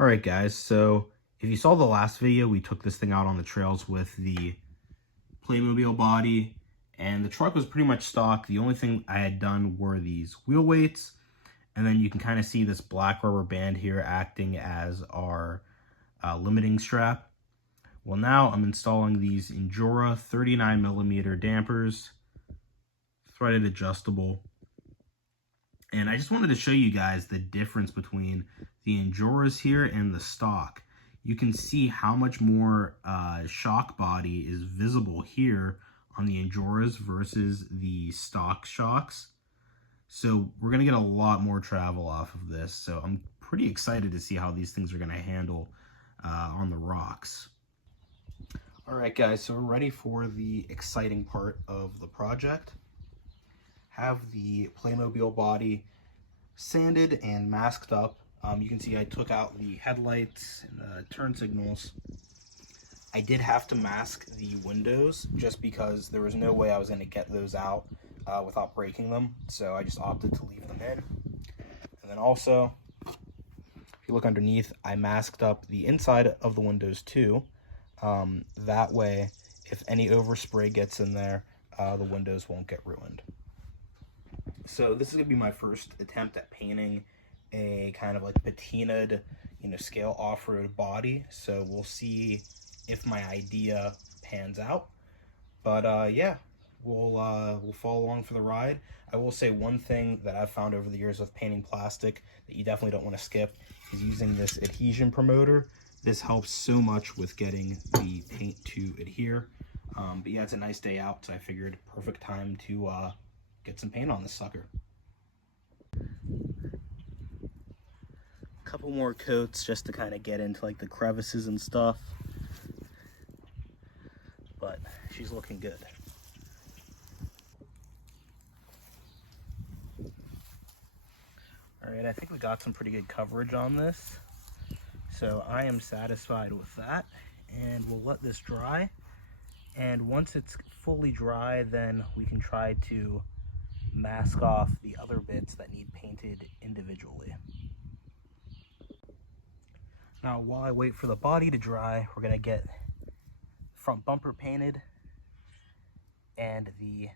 All right, guys, so if you saw the last video, we took this thing out on the trails with the Playmobil body, and the truck was pretty much stock. The only thing I had done were these wheel weights, and then you can kind of see this black rubber band here acting as our limiting strap. Well, now I'm installing these Endura 39mm dampers, threaded adjustable. And I just wanted to show you guys the difference between the Enduras here and the stock. You can see how much more shock body is visible here on the Enduras versus the stock shocks. So we're going to get a lot more travel off of this. So I'm pretty excited to see how these things are going to handle on the rocks. All right, guys, so we're ready for the exciting part of the project. Have the Playmobil body sanded and masked up. You can see I took out the headlights and turn signals. I did have to mask the windows just because there was no way I was going to get those out without breaking them, so I just opted to leave them in. And then also, if you look underneath, I masked up the inside of the windows too. That way, if any overspray gets in there, the windows won't get ruined. So this is going to be my first attempt at painting a kind of like patinaed, scale off-road body. So we'll see if my idea pans out. But yeah, we'll follow along for the ride. I will say one thing that I've found over the years with painting plastic that you definitely don't want to skip is using this adhesion promoter. This helps so much with getting the paint to adhere. But yeah, it's a nice day out, so I figured perfect time to get some paint on this sucker. Couple more coats just to kind of get into like the crevices and stuff, but she's looking good. All right, I think we got some pretty good coverage on this, so I am satisfied with that, and we'll let this dry. And once it's fully dry, then we can try to mask off the other bits that need painted individually. Now, while I wait for the body to dry, we're gonna get front bumper painted and the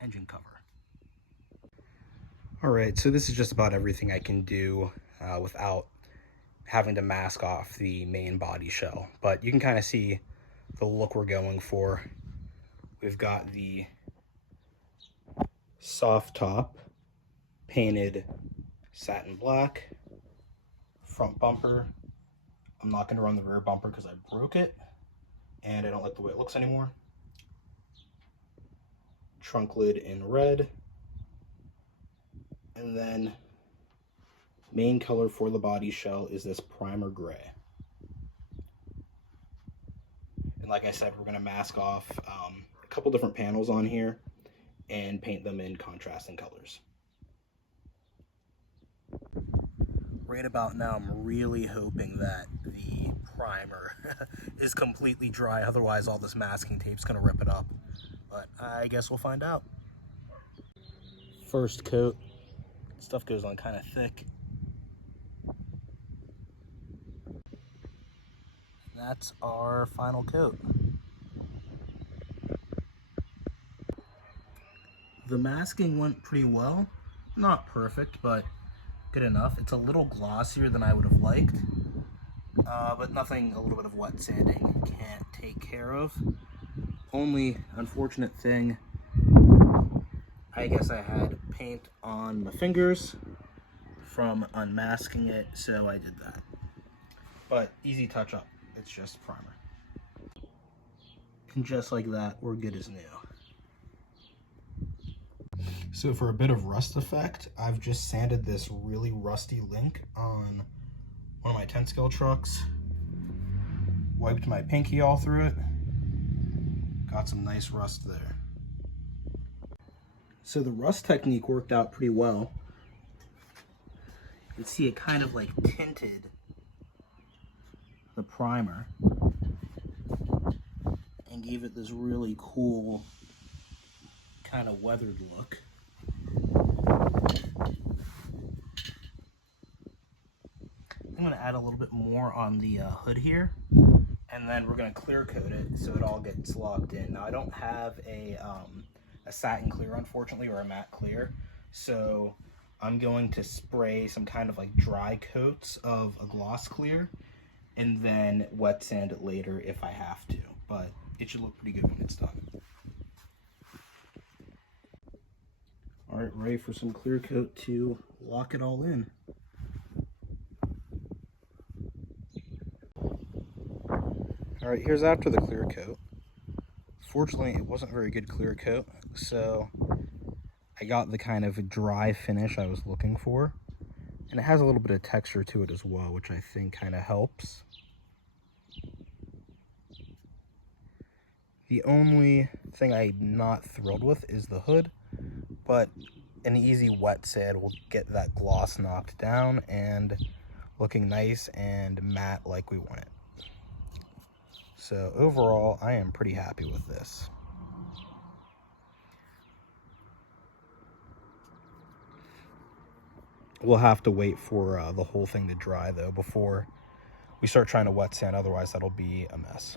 engine cover. All right, so this is just about everything I can do without having to mask off the main body shell, but you can kind of see the look we're going for. We've got the soft top painted satin black, front bumper. I'm not going to run the rear bumper because I broke it and I don't like the way it looks anymore. Trunk lid in red, and then main color for the body shell is this primer gray. And like I said, we're going to mask off a couple different panels on here and paint them in contrasting colors. Right about now, I'm really hoping that the primer is completely dry, otherwise all this masking tape's gonna rip it up. But I guess we'll find out. First coat, stuff goes on kind of thick. That's our final coat. The masking went pretty well. Not perfect, but good enough. It's a little glossier than I would have liked, but nothing a little bit of wet sanding can't take care of. Only unfortunate thing, I guess I had paint on my fingers from unmasking it, so I did that. But easy touch up, it's just primer. And just like that, we're good as new. So for a bit of rust effect, I've just sanded this really rusty link on one of my 10 scale trucks, wiped my pinky all through it, got some nice rust there. So the rust technique worked out pretty well. You can see it kind of like tinted the primer and gave it this really cool kind of weathered look. going to add a little bit more on the hood here, and then we're going to clear coat it so it all gets locked in. Now I don't have a satin clear, unfortunately, or a matte clear, so I'm going to spray some kind of like dry coats of a gloss clear and then wet sand it later if I have to, but it should look pretty good when it's done. All right, ready for some clear coat to lock it all in. All right, here's after the clear coat. Fortunately, it wasn't very good clear coat, so I got the kind of dry finish I was looking for. And it has a little bit of texture to it as well, which I think kind of helps. The only thing I'm not thrilled with is the hood, but an easy wet sand will get that gloss knocked down and looking nice and matte like we want it. So overall, I am pretty happy with this. We'll have to wait for the whole thing to dry though before we start trying to wet sand, otherwise that'll be a mess.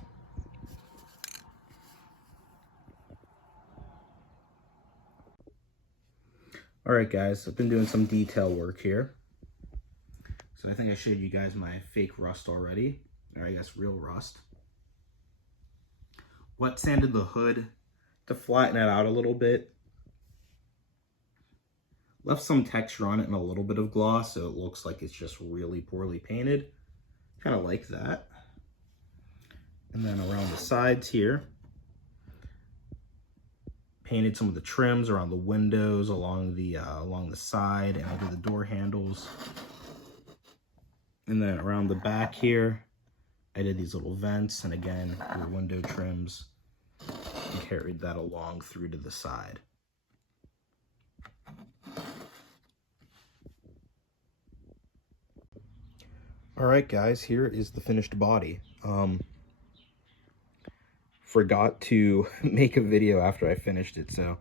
All right guys, I've been doing some detail work here. So I think I showed you guys my fake rust already, or I guess real rust. Wet sanded the hood to flatten it out a little bit. Left some texture on it and a little bit of gloss, so it looks like it's just really poorly painted. Kind of like that. And then around the sides here, painted some of the trims around the windows, along the side, and under the door handles. And then around the back here, I did these little vents, and again, the window trims, and carried that along through to the side. All right, guys, here is the finished body. Forgot to make a video after I finished it, so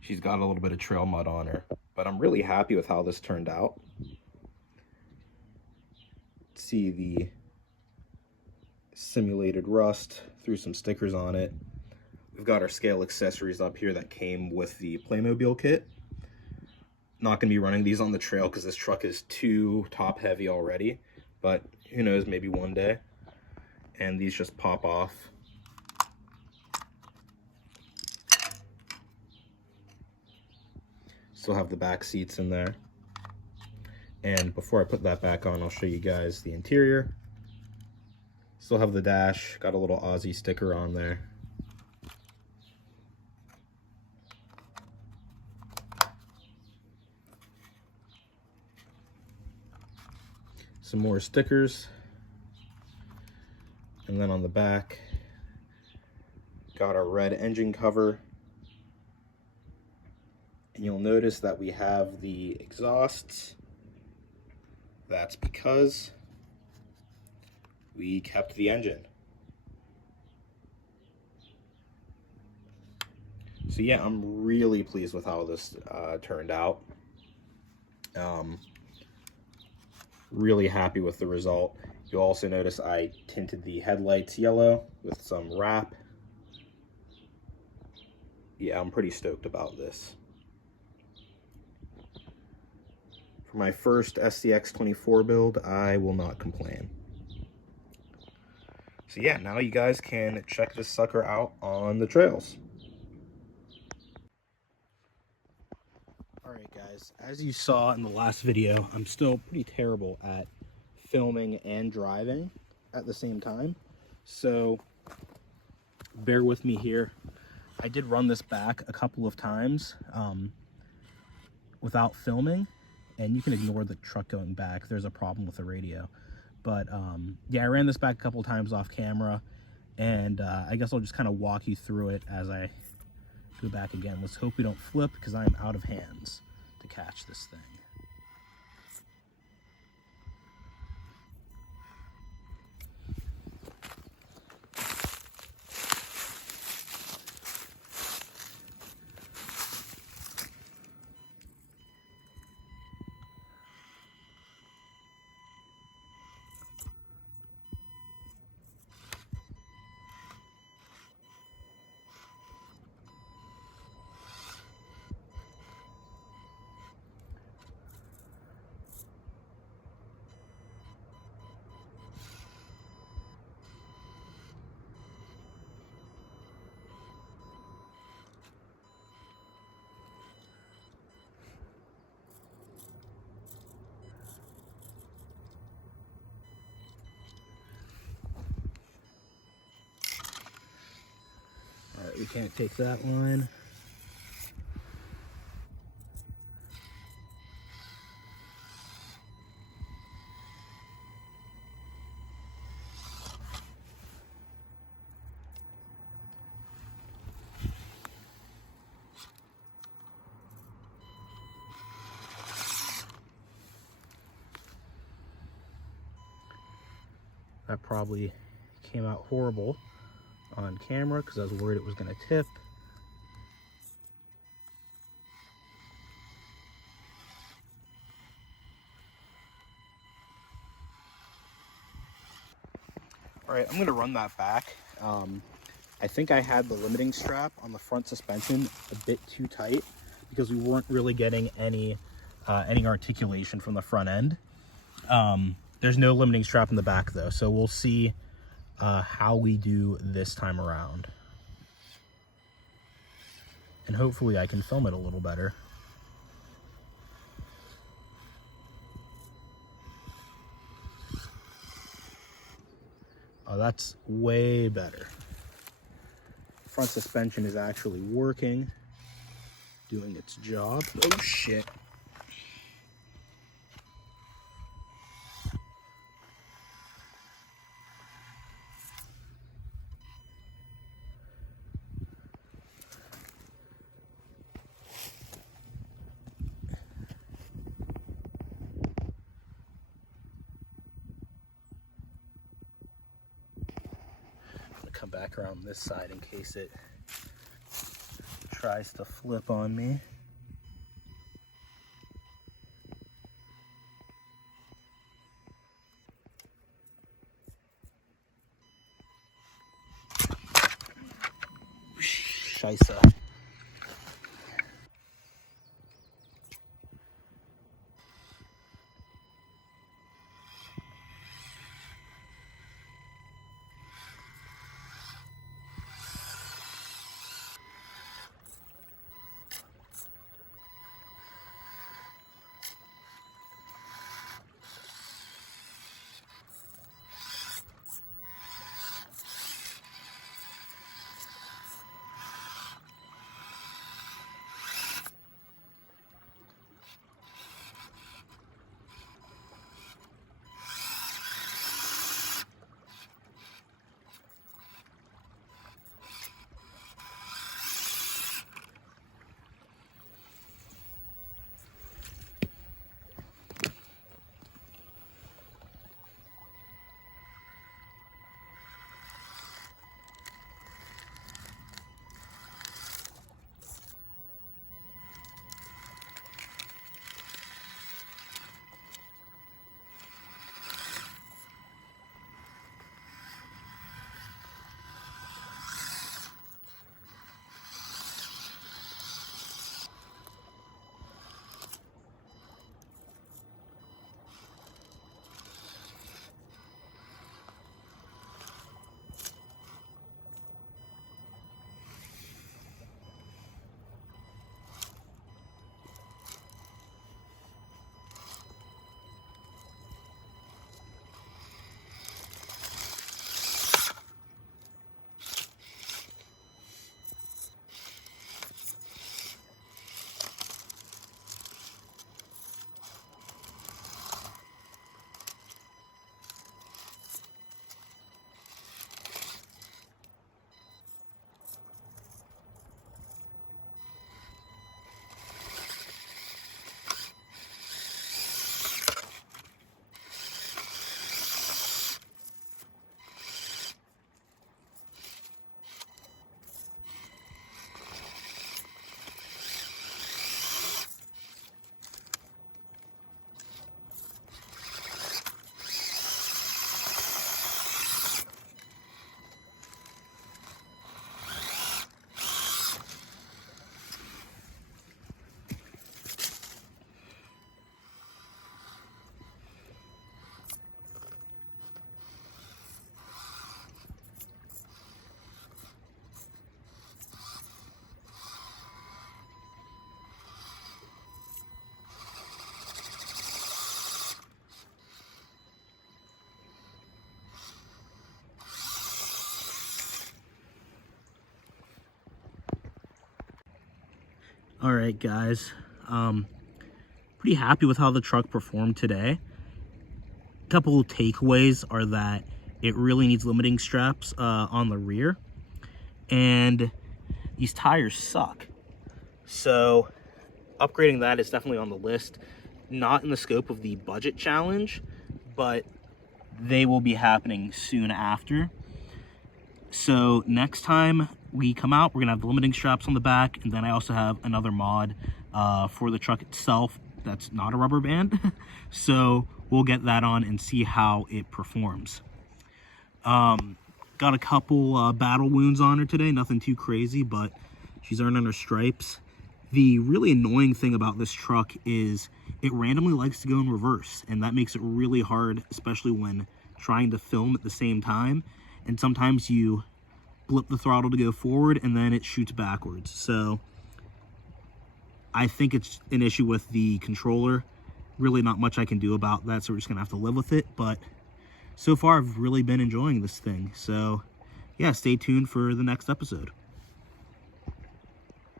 she's got a little bit of trail mud on her, but I'm really happy with how this turned out. See the simulated rust, threw some stickers on it. We've got our scale accessories up here that came with the Playmobil kit. Not going to be running these on the trail because this truck is too top heavy already, but who knows, maybe one day. And these just pop off. Still have the back seats in there. And before I put that back on, I'll show you guys the interior. Still have the dash, got a little Aussie sticker on there. Some more stickers. And then on the back, got our red engine cover. And you'll notice that we have the exhausts. That's because we kept the engine. So yeah, I'm really pleased with how this turned out. Really happy with the result. You'll also notice I tinted the headlights yellow with some wrap. Yeah, I'm pretty stoked about this. For my first SCX24 build, I will not complain. So yeah, now you guys can check this sucker out on the trails. Alright guys, as you saw in the last video, I'm still pretty terrible at filming and driving at the same time. So bear with me here. I did run this back a couple of times without filming, and you can ignore the truck going back. There's a problem with the radio. But yeah, I ran this back a couple of times off camera, and I guess I'll just kind of walk you through it as I go back again. Let's hope we don't flip, because I'm out of hands to catch this thing. we can't take that line. That probably came out horrible on camera because I was worried it was going to tip. All right, I'm going to run that back. I think I had the limiting strap on the front suspension a bit too tight because we weren't really getting any articulation from the front end. There's no limiting strap in the back though, so we'll see how we do this time around. And hopefully I can film it a little better. Oh, that's way better. Front suspension is actually working, doing its job. Oh shit. Come back around this side in case it tries to flip on me. Scheisse. All right, guys. Pretty happy with how the truck performed today. A couple of takeaways are that it really needs limiting straps on the rear, and these tires suck. So upgrading that is definitely on the list. Not in the scope of the budget challenge, but they will be happening soon after. So next time we come out, we're gonna have the limiting straps on the back, and then I also have another mod for the truck itself that's not a rubber band. So we'll get that on and see how it performs. Got a couple battle wounds on her today, nothing too crazy, but she's earning her stripes. The really annoying thing about this truck is it randomly likes to go in reverse, and that makes it really hard, especially when trying to film at the same time. And sometimes you blip the throttle to go forward and then it shoots backwards. So I think it's an issue with the controller. Really not much I can do about that, so we're just gonna have to live with it. But so far I've really been enjoying this thing. So yeah, stay tuned for the next episode.